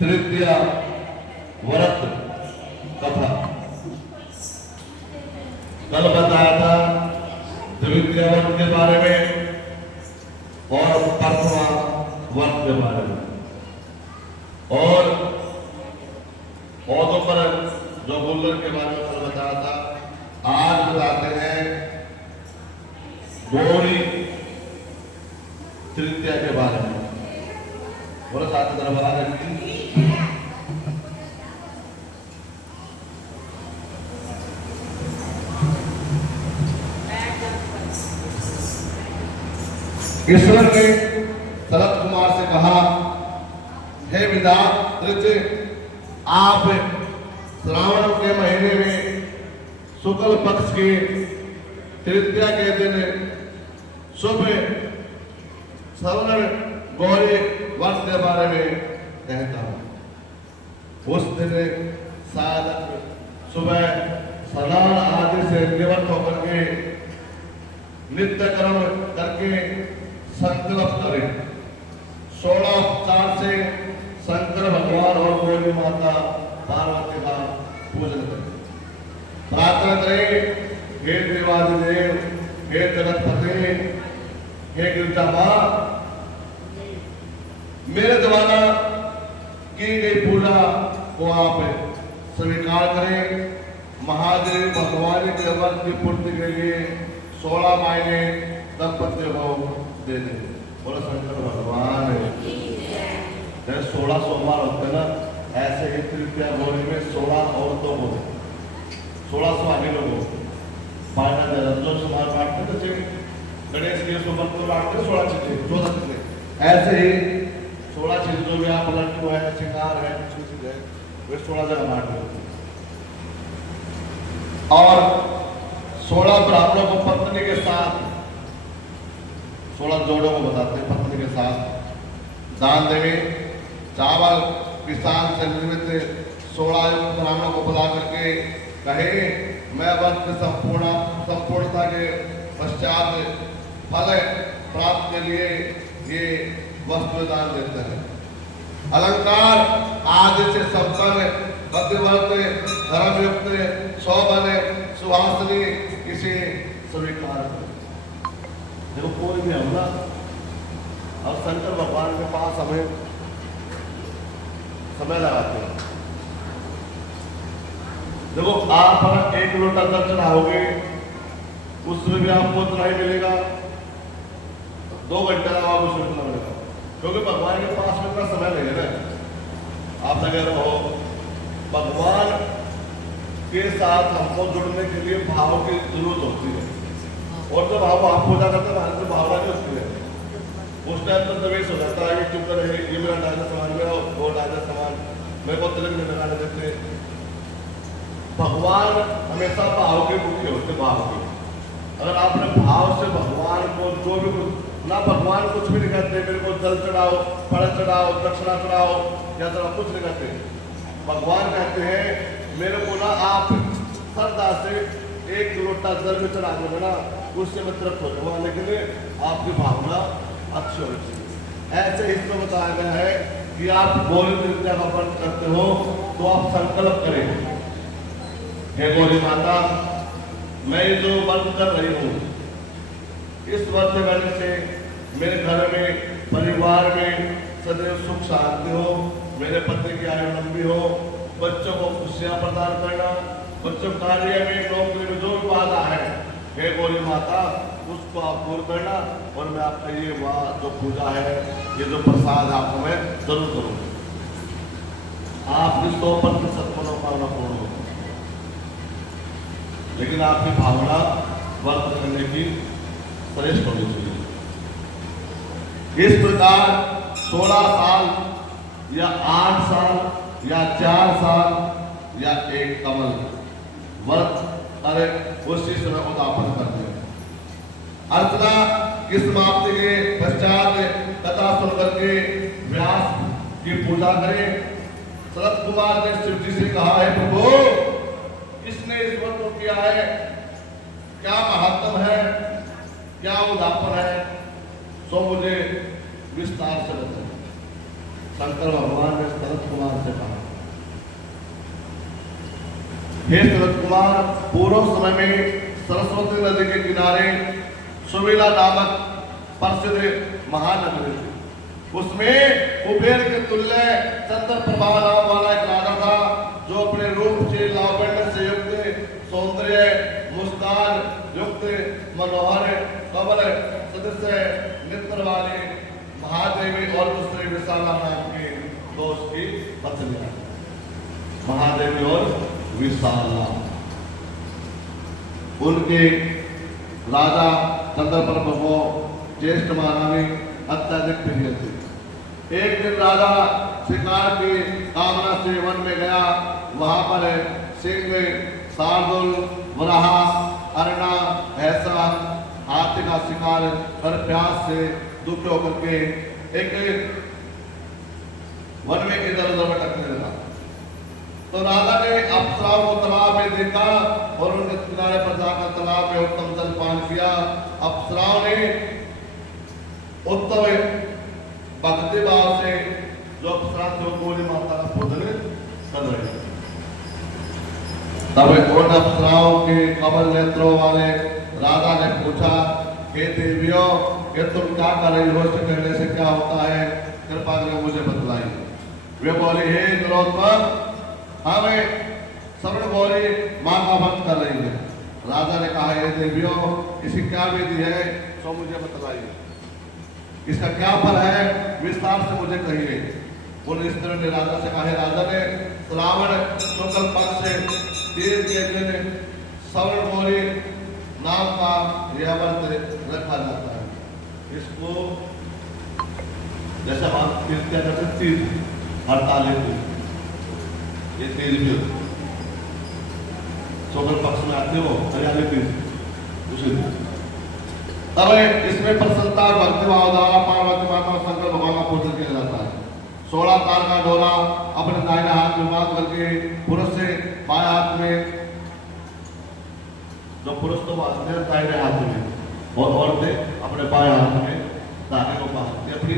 तृतीया व्रत कथा कल बताया था द्वितीय व्रत के बारे में और प्रथमा व्रत के बारे में, और पौधों पर जो गुल्लर के बारे में कल बताया था। आज बताते हैं गौरी तृतीया के बारे में। बोलो साथ तरफ आ रही ईश्वर ने शरद कुमार से कहा, हे विधातृ, आप श्रावण के महीने में शुक्ल पक्ष की तृतीया के दिन शुभ श्रवण गौरी व्रत के बारे में कहता हूँ। उस दिन साधक सुबह स्नान आदि से निवृत्त होकर के नित्य कर्म करके संकल्प करें। 16 उपचार से शंकर भगवान और गौरी माता पार्वती का पूजन करें। प्रार्थना करें, हे देवादिदेव, हे जगतपति, हे गिरजा मां, मेरे द्वारा की गई पूजा को आप स्वीकार करें। महादेव भगवान के व्रत की पूर्ति के लिए 16 महीने दंपत्य को दे दे। बोलो शंकर भगवान। जैसे 16 सोमवार होते हैं ना, ऐसे ही तृतीया गौरी में 16 औरतों को 16 स्वामी लोगों पाना जाता। जो समाज बांटते थे गणेश के सुबह को बांटते 16 चीजें 14 चीजें, ऐसे ही 16 चीज जो भी आप लड्डू है, श्रृंगार है, कुछ चीज है, वे 16 जगह बांट दो। और 16 ब्राह्मणों को पत्नी के साथ, 16 जोड़ों को बताते हैं पत्नी के साथ दान देंगे। चावल किसान से निर्मित 16 ब्राह्मणों को बुला करके कहे, मैं व्रत की संपूर्णता के पश्चात फल प्राप्त के लिए ये वस्त्र दान देते हैं। अलंकार आदि से संपन्न भक्तिवर्त धर्मयुक्त शोभन सुहासिनी इसे स्वीकार करें। देखो कोई भी हमला और शंकर भगवान के पास हमें समय लगाते हैं। देखो आप अगर 1 लोटा जल चढ़ाओगे उसमें भी आपको उतना ही मिलेगा, 2 घंटे का आपको शुल्क मिलेगा, क्योंकि भगवान के पास में इतना समय नहीं है ना। आप लगे रहो, भगवान के साथ हमको जुड़ने के लिए भाव की जरूरत होती है, और जब हम आप पूजा करते हैं तो भावना नहीं होती है। उस टाइम तो दवेश हो जाता है कि चुप रहे, ये मेरा डायना सामान मेरा, वो डायना सामान मेरे को तिलक नहीं लगाने देते। भगवान हमेशा भाव के मुख्य होते, भाव के। अगर आपने भाव से भगवान को जो भी ना, भगवान कुछ भी नहीं कहते मेरे को जल चढ़ाओ, फल चढ़ाओ, दक्षिणा चढ़ाओ या चढ़ाओ, कुछ नहीं कहते। भगवान कहते हैं मेरे को ना आप श्रद्धा से 1 लोटा जल में चढ़ा दोगे ना, उससे मैं तृप्त हो जाऊंगा, लेकिन आपकी भावना अच्छी होनी चाहिए। ऐसे ही इसमें बताया गया है कि आप गौरी तृतीया का व्रत करते हो तो आप संकल्प करें, हे गौरी माता, मैं जो व्रत कर रही हूँ, इस व्रत करने से मेरे घर में, परिवार में सदैव सुख शांति हो, मेरे पति की आयु लंबी हो, बच्चों को खुशियां प्रदान करना, बच्चों कार्य में, नौकरी में जो भी बाधा है, हे गौरी माता, उसको आप दूर करना। और मैं आपका ये जो पूजा है, ये जो प्रसाद आपको मैं जरूर करूँगा। आपकी 100% मनोकामना पूर्ण हो, लेकिन आपकी भावना व्रत करने की श्रेष्ठ होनी चाहिए। इस प्रकार 16 साल या 8 साल या 4 साल या एक कमल व्रत करे उसी समय उदापन कर दे। अर्चना की समाप्ति के पश्चात कथा सुन करके व्यास की पूजा करें। शरद कुमार ने शिव जी से कहा है प्रभु किसने इस व्रत को किया है, क्या महात्म है, क्या उदापन है, सो मुझे विस्तार से बताएं। शंकर भगवान ने शरद कुमार से कहा हे शरद कुमार, पूर्व समय में सरस्वती नदी के किनारे सुमिला नामक प्रसिद्ध महानगरी थी। उसमें कुबेर के तुल्य चंद्र प्रभा नाम वाला एक राजा था जो अपने रूप से लावण्य से युक्त, सौंदर्य, मुस्कान युक्त, मनोहर, कमल सदस्य नेत्र वाले महादेवी और दूसरे विशाला नाम के दो उसकी पत्नियां, महादेवी और विशाला। उनके राजा चंद्रप्रभ को ज्येष्ठ महारानी अत्यधिक प्रिय थी। एक दिन राजा शिकार की कामना से वन में गया। वहां पर सिंह, शार्दुल, वराहा, अरना, भैंसा, हाथी का शिकार कर प्यास से दुखी होकर के एक वन में इधर उधर भटकने लगा। तो राजा ने अप्सराओं को तालाब में देखा और उनके किनारे पर जाकर तालाब में उत्तम जल पान किया। अप्सराओं ने उत्तम भक्ति भाव से जो अप्सरा थे गोरी माता का पूजन कर रहे। तब उन अप्सराओं के कमल नेत्रों वाले राजा ने पूछा हे देवियों, कि तुम क्या कर रही हो, इससे करने से क्या होता है, कृपा करके मुझे बतलाइए। वे बोले हे नरोत्तम, हमें श्रवण गौरी मां का भक्त कर रही है। राजा ने कहा हे देवियों, इसकी क्या विधि है, सो मुझे बतलाइए, इसका क्या फल है, विस्तार से मुझे कहिए। उन स्त्री ने राजा से कहा, राजा ने श्रावण शुक्ल पक्ष से 3 के दिन श्रवण गौरी नाम का यह व्रत रखा जाता है। इसको जैसे हम क्या करते तीज, हड़ताल ये तीज भी शुक्ल पक्ष में आते हो, हरियाली तीज उसी दिन। तब इसमें प्रसन्नता और भक्तिभाव द्वारा पार्वती माता और शंकर भगवान का पूजन किया जाता है। 16 तार का डोला अपने दाहिने हाथ में बांध करके पुरुष से बाएं हाथ में, जो पुरुष तो बांधते हैं दाहिने हाथ में और औरतें अपने बाएं हाथ में धागे को बांधते अपनी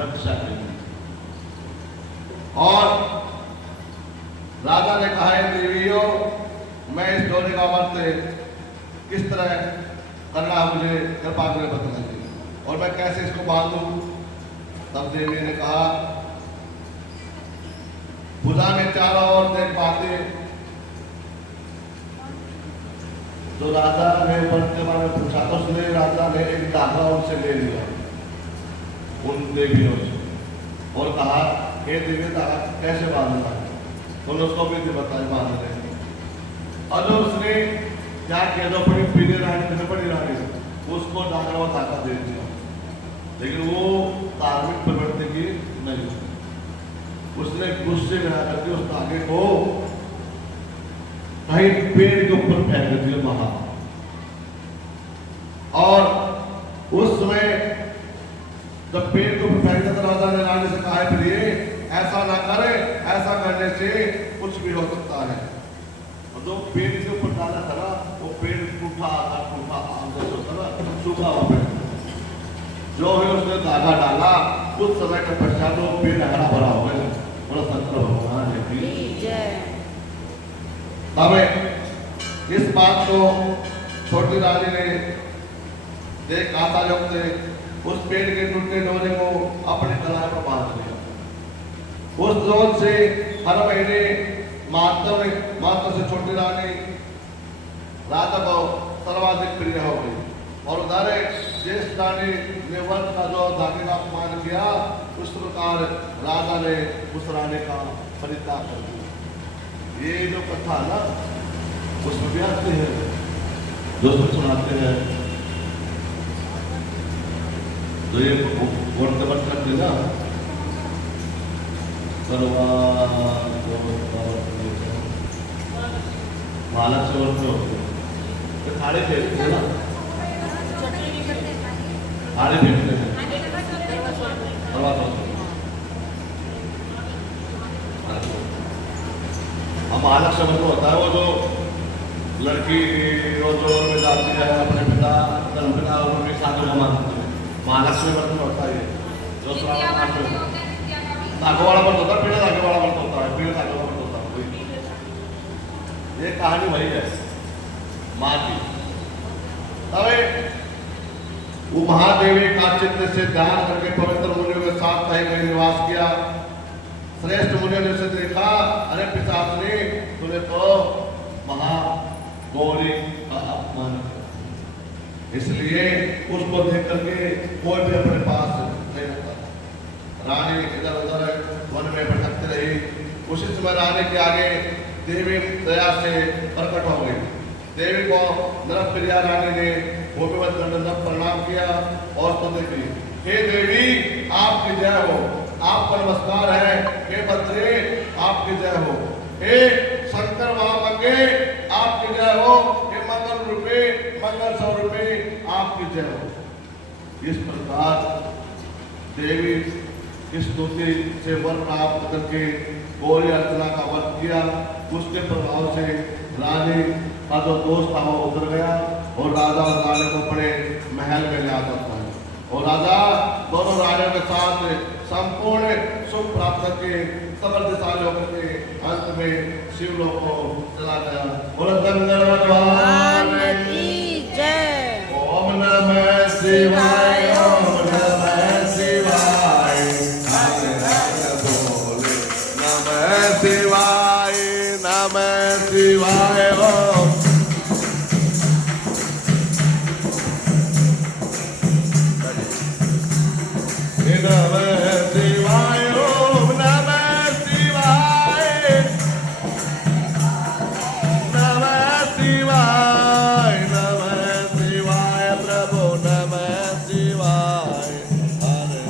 रक्षा के लिए। और राजा ने कहा देवियों, मैं इस डोले का व्रत किस तरह करना मुझे कृपा करके बताइए और मैं कैसे इसको बांधूं। तब देवी ने कहा भुजा में चारों ओर देख पाते। जो राजा ने व्रत के बारे में पूछा तो उसने राजा ने एक धागा उनसे ले लिया, उन देवियों से, और कहा हे देवी धागा कैसे बांधना है। उन्होंने उसको भी बताया बांधने। और जो उसने क्या किया, जो बड़ी पीली रानी बड़ी रानी उसको धागा और धागा दे दिया, लेकिन वो धार्मिक प्रवृत्ति की नहीं, उसने गुस्से में आकर के उस धागे को कहीं पेड़ के ऊपर फेंक दिया वहां। और उस समय जब पेड़ के ऊपर फेंक दिया तो राजा ने रानी से कहा प्रिय ऐसा ना करे, ऐसा करने से कुछ भी हो सकता है। और जो पेड़ के ऊपर डाला था ना, वो पेड़ टूटा होता ना, सूखा हुआ पेड़, जो है उसने धागा डाला, कुछ समय के पश्चात वो पेड़ हरा भरा हो गया। बोला शंकर भगवान तब इस बात को छोटी रानी ने देख आशा युक्त उस पेड़ के टूटे डोले को अपने गला पर बांध लिया। उस जोर से हर महीने माता से छोटी रानी राजा को सर्वाधिक प्रिय हो गई। और उधर ज्येष्ठ रानी ने व्रत का जो धागे का अपमान किया, उस प्रकार राजा ने उस रानी का परित्याग कर दिया। ये जो कथा ना उसमें भी आते हैं, जो सुनाते हैं, जो ये व्रत करते ना महालक्ष्मी व्रत में होते हैं तो थाली फेंकते हैं ना, थाली फेंकते हैं अब महालक्ष्मी व्रत होता है वो जो लड़की रोज रोज में जाती है अपने पिता धर्म पिता और उनके साथ जो मानती है, महालक्ष्मी व्रत में होता है जो धागो वाला व्रत होता है, पीले धागे वाला व्रत होता है, पीले धागे वाला व्रत होता है। ये कहानी वही है माँ की। अरे वो महादेवी का चित्र से ध्यान करके पवित्र मुनियों के साथ कहीं कहीं निवास किया। श्रेष्ठ मुनियों ने उसे देखा, अरे पिशाचनी तूने तो महागौरी का अपमान किया, इसलिए उसको देख करके कोई भी अपने पास नहीं रहता। रानी इधर उधर वन में भटकती रही। उसी समय रानी के आगे देवी दया से प्रकट हो गई। देवी को नरप्रिया रानी ने गोपीवत दंडवत प्रणाम किया और स्तुति की। हे देवी आपकी जय हो, आपका नमस्कार है। हे भद्रे आपकी जय हो। हे शंकर महामंगे आपकी जय हो। हे मंगल रूपे मंगल स्वरूपे आपकी जय हो। इस प्रकार देवी की स्तुति से वर प्राप्त करके गौरी अर्चना का वध किया। उसके प्रभाव से रानी का जो दोष था वो उतर गया और राजा और रानी को अपने महल में ले आता था और राजा दोनों रानियों के साथ संपूर्ण सुख प्राप्त करके समृद्धशाली होकर के अंत में शिवलोक को चला गया। बोलो शंकर भगवान की जय। ओम नमः शिवाय, ओम नमः शिवाय, हरे हरे बोले नमः शिवाय, नमः शिवाय। ओम नमः शिवाय, ओम नमः शिवाय, नमः शिवाय, नमः शिवाय प्रभु नमः शिवाय। हरे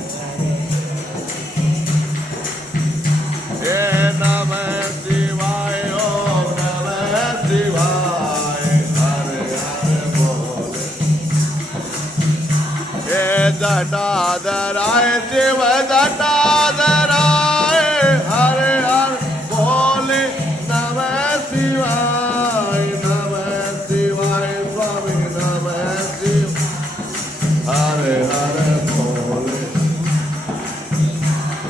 हे नमः शिवाय, ओम नमः शिवाय, हरे हरे बोले। हे जटाधराय शिव जटाधराय, हरे हरे बोले नमः शिवाय, नमः शिवाय स्वामी नमः शिव, हरे हरे बोले।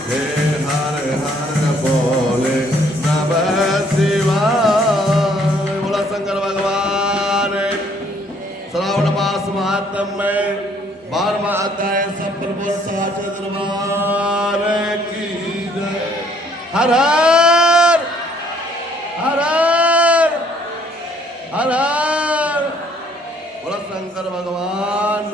हे हरे हरे बोले नमः शिवाय। बोला शंकर भगवान। श्रावण मास महात्म में 12वां अध्याय सब प्रभु साचे दरबार की जय। हर हर हर हर हर। बोला शंकर भगवान।